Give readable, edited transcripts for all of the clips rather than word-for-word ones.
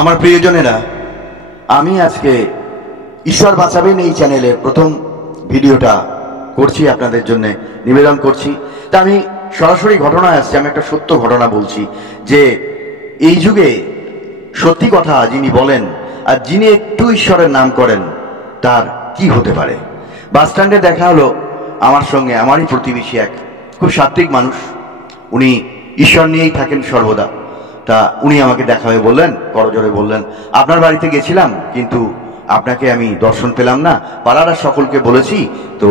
আমার প্রিয়জনেরা, আমি আজকে ঈশ্বর বাঁচাবেন এই চ্যানেলের প্রথম ভিডিওটা করছি, আপনাদের জন্য নিবেদন করছি। তা আমি সরাসরি ঘটনায় আসছি। আমি একটা সত্য ঘটনা বলছি যে এই যুগে সত্যি কথা যিনি বলেন আর যিনি একটু ঈশ্বরের নাম করেন তার কি হতে পারে। বাস স্ট্যান্ডে দেখা হলো আমার সঙ্গে, আমারই প্রতিবেশী এক খুব সাত্ত্বিক মানুষ, উনি ঈশ্বর নিয়েই থাকেন সর্বদা। তা উনি আমাকে দেখা হয়ে বললেন, করজোরে বললেন, আপনার বাড়িতে গেছিলাম কিন্তু আপনাকে আমি দর্শন পেলাম না, পাড়ার সকলকে বলেছি, তো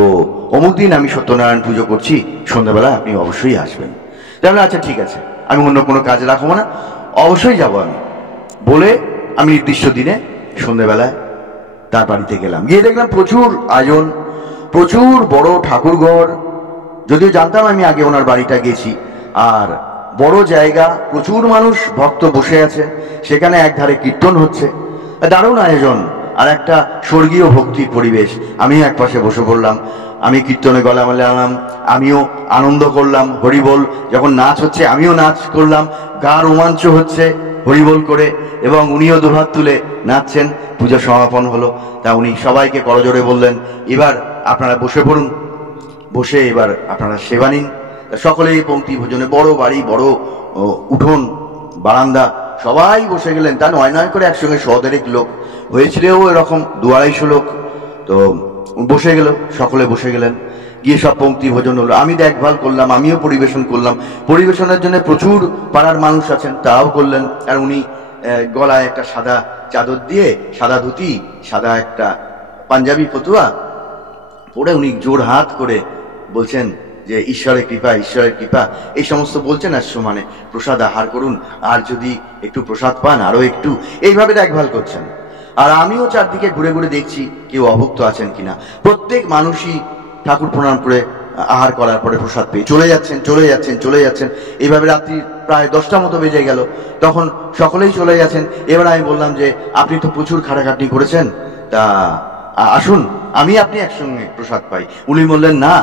অমুক দিন আমি সত্যনারায়ণ পুজো করছি, সন্ধ্যাবেলা আপনি অবশ্যই আসবেন। তাহলে আচ্ছা ঠিক আছে, আমি অন্য কোনো কাজে রাখবো না, অবশ্যই যাব আমি বলে আমি নির্দিষ্ট দিনে সন্ধ্যাবেলায় তার বাড়িতে গেলাম। গিয়ে দেখলাম প্রচুর আয়োজন, প্রচুর বড় ঠাকুরঘর। যদিও জানতাম আমি আগে ওনার বাড়িটা গেছি, আর বড় জায়গা, প্রচুর মানুষ ভক্ত বসে আছে, সেখানে একধারে কীর্তন হচ্ছে, দারুণ আয়োজন আর একটা স্বর্গীয় ভক্তির পরিবেশ। আমি এক পাশে বসে পড়লাম, আমি কীর্তনে গলা মেলালাম, আমিও আনন্দ করলাম হরিবোল। যখন নাচ হচ্ছে আমিও নাচ করলাম, গা রোমাঞ্চ হচ্ছে হরিবোল করে, এবং উনিও দুহাত তুলে নাচছেন। পূজা সমাপন হলো। তা উনি সবাইকে করজোরে বললেন, এবার আপনারা বসে পড়ুন, বসে এবার আপনারা সেবা নিন। সকলেই পঙ্ক্তি ভোজনে, বড় বাড়ি, বড় উঠোন, বারান্দা, সবাই বসে গেলেন। তা নয় নয় করে একসঙ্গে 100-150 লোক হয়েছিলেও এরকম 200-250 লোক। তো বসে গেল, সকলে বসে গেলেন। গিয়ে সব পঙ্ক্তি ভোজন হলো, আমি দেখভাল করলাম, আমিও পরিবেশন করলাম। পরিবেশনের জন্য প্রচুর পাড়ার মানুষ আছেন, তাও করলেন। আর উনি গলায় একটা সাদা চাদর দিয়ে, সাদা ধুতি, সাদা একটা পাঞ্জাবি ফতুয়া পরে উনি জোর হাত করে বলছেন যে ঈশ্বরের কৃপা, ঈশ্বরের কৃপা, এই সমস্ত বলছেন। আর সমানে প্রসাদ আহার করুন, আর যদি একটু প্রসাদ পান আরো একটু, এইভাবে দেখভাল করছেন। আর আমিও চারদিকে ঘুরে ঘুরে দেখছি কেউ অভুক্ত আছেন কিনা। প্রত্যেক মানুষই ঠাকুর প্রণাম করে আহার করার পরে প্রসাদ পেয়ে চলে যাচ্ছেন, চলে যাচ্ছেন, চলে যাচ্ছেন। এইভাবে রাত্রি প্রায় 10টা মতো বেজে গেল, তখন সকলেই চলে গেছেন। এবার আমি বললাম যে আপনি তো প্রচুর খাটাখাটনি করেছেন, তা আসুন আমি আপনি একসঙ্গে প্রসাদ পাই। উনি বললেন না,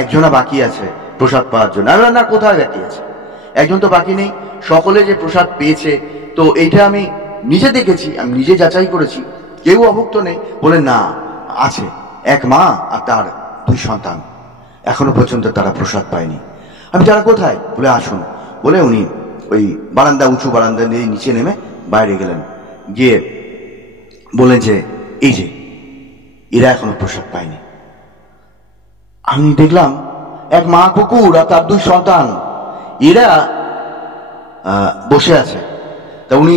একজনা বাকি আছে প্রসাদ পাওয়ার জন্য। আমি না, কোথায় বাকি আছে? একজন তো বাকি নেই, সকলে যে প্রসাদ পেয়েছে, তো এইটা আমি নিজে দেখেছি, আমি নিজে যাচাই করেছি, কেউ অভুক্ত নেই। বলে না, আছে, এক মা আর তার 2 সন্তান, এখনো পর্যন্ত তারা প্রসাদ পায়নি। আমি তারা কোথায়? বলে আসুন। বলে উনি ওই বারান্দা, উঁচু বারান্দা নিয়ে নিচে নেমে বাইরে গেলেন। গিয়ে বললেন যে এই যে এরা এখনো প্রসাদ পায়নি। আমি দেখলাম এক মা কুকুর আর তার 2 সন্তান, এরা বসে আছে। তা উনি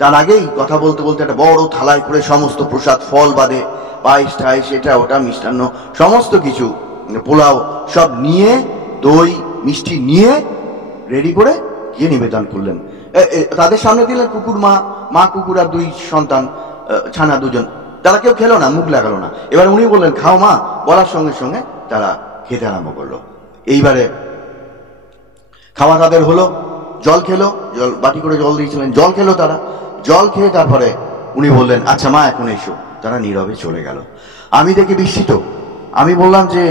তার আগেই কথা বলতে বলতে একটা বড় থালায় করে সমস্ত প্রসাদ, ফল বাদে পায়েস টাইস, এটা ওটা, মিষ্টান্ন, সমস্ত কিছু, পোলাও সব নিয়ে, দই মিষ্টি নিয়ে রেডি করে গিয়ে নিবেদন করলেন। তাদের সামনে দিলেন কুকুর, মা কুকুর আর 2 সন্তান, ছানা 2জন। তারা কেউ খেলো না, মুখ লাগালো না। এবার উনি বললেন খাও মা, বলার সঙ্গে সঙ্গে তারা খেতে আরম্ভ করলো। এইবারে খাওয়া তাদের হলো, জল খেলো, জল বাটি করে জল দিয়েছিলেন, জল খেলো তারা। জল খেয়ে তারপরে উনি বললেন আচ্ছা মা এখন এসো। তারা নীরবে চলে গেল। আমি দেখে বিস্মিত। আমি বললাম যে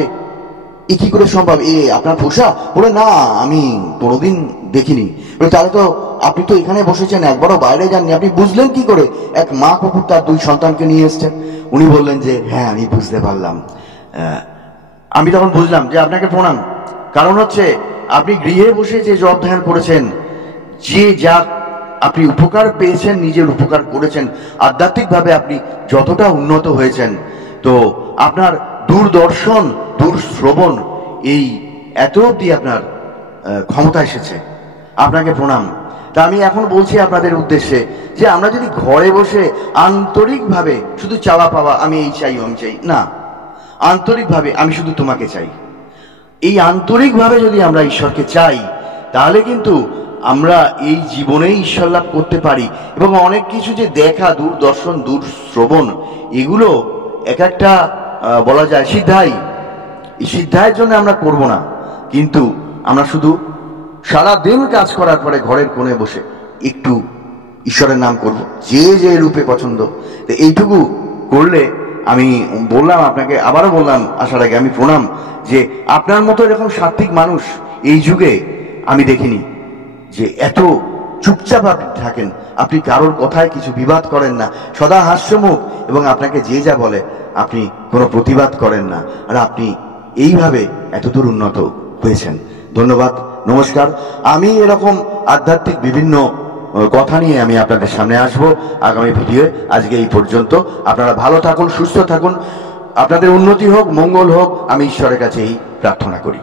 এ কি করে সম্ভব, এ আপনার পোষা? বলে না, আমি কোনোদিন দেখিনি। তাহলে তো আপনি তো এখানে বসেছেন, একবারও বাইরে যাননি, আপনি বুঝলেন কি করে এক মা কুকুর তার 2 সন্তানকে নিয়ে এসছেন? উনি বললেন যে হ্যাঁ, আমি বুঝতে পারলাম। আমি তখন বুঝলাম যে আপনাকে প্রণাম। কারণ হচ্ছে আপনি গৃহে বসে যে জপ ধ্যান করেছেন, যে যা আপনি উপকার পেয়েছেন, নিজের উপকার করেছেন, আধ্যাত্মিকভাবে আপনি যতটা উন্নত হয়েছেন, তো আপনার দূরদর্শন, দূরশ্রবণ, এই এত অব্দি আপনার ক্ষমতা এসেছে। আপনাকে প্রণাম। তা আমি এখন বলছি আপনাদের উদ্দেশ্যে যে আমরা যদি ঘরে বসে আন্তরিকভাবে শুধু চাওয়া পাওয়া, আমি এই চাই, আমি চাই না, আন্তরিকভাবে আমি শুধু তোমাকে চাই, এই আন্তরিকভাবে যদি আমরা ঈশ্বরকে চাই, তাহলে কিন্তু আমরা এই জীবনেই ঈশ্বর লাভ করতে পারি। এবং অনেক কিছু যে দেখা, দূরদর্শন, দূরশ্রবণ, এগুলো এক একটা বলা যায় সিদ্ধাই। এই সিদ্ধায়ের জন্য আমরা করব না, কিন্তু আমরা শুধু সারাদিন কাজ করার পরে ঘরের কোণে বসে একটু ঈশ্বরের নাম করব, যে যে রূপে পছন্দ। তো এইটুকু করলে, আমি বললাম আপনাকে, আবারও বললাম আসার আগে, আমি প্রণাম যে আপনার মতো এরকম সাত্ত্বিক মানুষ এই যুগে আমি দেখিনি, যে এত চুপচাপ আপনি থাকেন, আপনি কারোর কথায় কিছু বিবাদ করেন না, সদা হাস্যমুখ, এবং আপনাকে যে যা বলে আপনি কোনো প্রতিবাদ করেন না, আর আপনি এইভাবে এতদূর উন্নত হয়েছেন। ধন্যবাদ, নমস্কার। আমি এরকম আধ্যাত্মিক বিভিন্ন কথা নিয়ে আমি আপনাদের সামনে আসব আগামী ভিডিওয়ে। আজকে এই পর্যন্ত। আপনারা ভালো থাকুন, সুস্থ থাকুন, আপনাদের উন্নতি হোক, মঙ্গল হোক, আমি ঈশ্বরের কাছে এই প্রার্থনা করি।